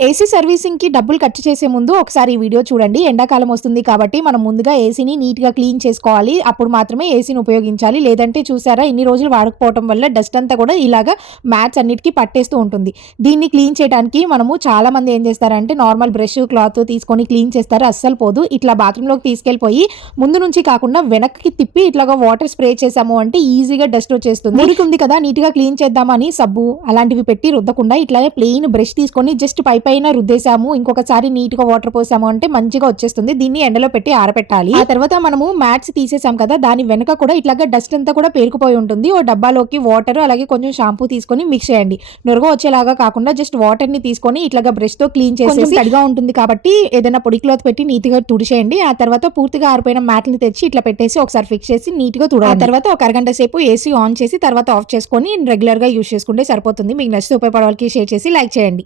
AC సర్వీసింగ్‌కి డబ్బులు ఖర్చు చేసే ముందు ఒకసారి ఈ వీడియో చూడండి. ఎండాకాలం వస్తుంది కాబట్టి మనం ముందుగా ఏసీని నీట్‌గా క్లీన్ చేసుకోవాలి. అప్పుడు మాత్రమే ఏసీని ఉపయోగించాలి. లేదంటే చూసారా ఇన్ని రోజులు వాడకపోవటం వల్ల డస్ట్ అంతా కూడా ఇలాగా మ్యాట్స్ అన్నిటికి పట్టేస్తూ ఉంటుంది. దీన్ని క్లీన్ చేయడానికి మనము చాలామంది ఏం చేస్తారంటే నార్మల్ బ్రష్, క్లాత్ తీసుకొని క్లీన్ చేస్తారు. అస్సలు పోదు. ఇట్లా బాత్రూమ్‌లోకి తీసుకెళ్ళిపోయి ముందు నుంచి కాకుండా వెనక్కి తిప్పి ఇట్లాగా వాటర్ స్ప్రే చేసాము అంటే ఈజీగా డస్ట్ వచ్చేస్తుంది. మురికి ఉంది కదా నీట్‌గా క్లీన్ చేద్దామని సబ్బు అలాంటివి పెట్టి రుద్దకుండా ఇట్లాగే ప్లెయిన్ బ్రష్ తీసుకొని జస్ట్ పైన రుద్దేశాము, ఇంకొకసారి నీట్‌గా వాటర్ పోసాము అంటే మంచిగా వచ్చేస్తుంది. దీన్ని ఎండలో పెట్టి ఆరబెట్టాలి. ఆ తర్వాత మనము మ్యాట్స్ తీసేసాం కదా, దాని వెనక కూడా ఇట్లాగా డస్ట్ అంతా కూడా పేరుకుపోయి ఉంటుంది. ఓ డబ్బాలోకి వాటర్ అలాగే కొంచెం షాంపూ తీసుకొని మిక్స్ చేయండి. నురగ వచ్చేలాగా కాకుండా జస్ట్ వాటర్‌ని తీసుకొని ఇట్లాగా బ్రష్‌తో క్లీన్ చేసేసి తడిగా ఉంటుంది కాబట్టి ఏదైనా పొడి క్లాత్ పెట్టి నీట్‌గా తుడిచేయండి. ఆ తర్వాత పూర్తిగా ఆరిపోయిన మ్యాట్‌ని తెచ్చి ఇట్లా పెట్టేసి ఒకసారి ఫిక్స్ చేసి నీట్‌గా తుడవండి. ఆ తర్వాత ఒక అరగంట సేపు ఏసీ ఆన్ చేసి తర్వాత ఆఫ్ చేసుకొని రెగ్యులర్‌గా యూజ్ చేసుకుంటే సరిపోతుంది. మీకు నచ్చితే ఉపయోగపడే వాళ్ళకి షేర్ చేసి లైక్ చేయండి.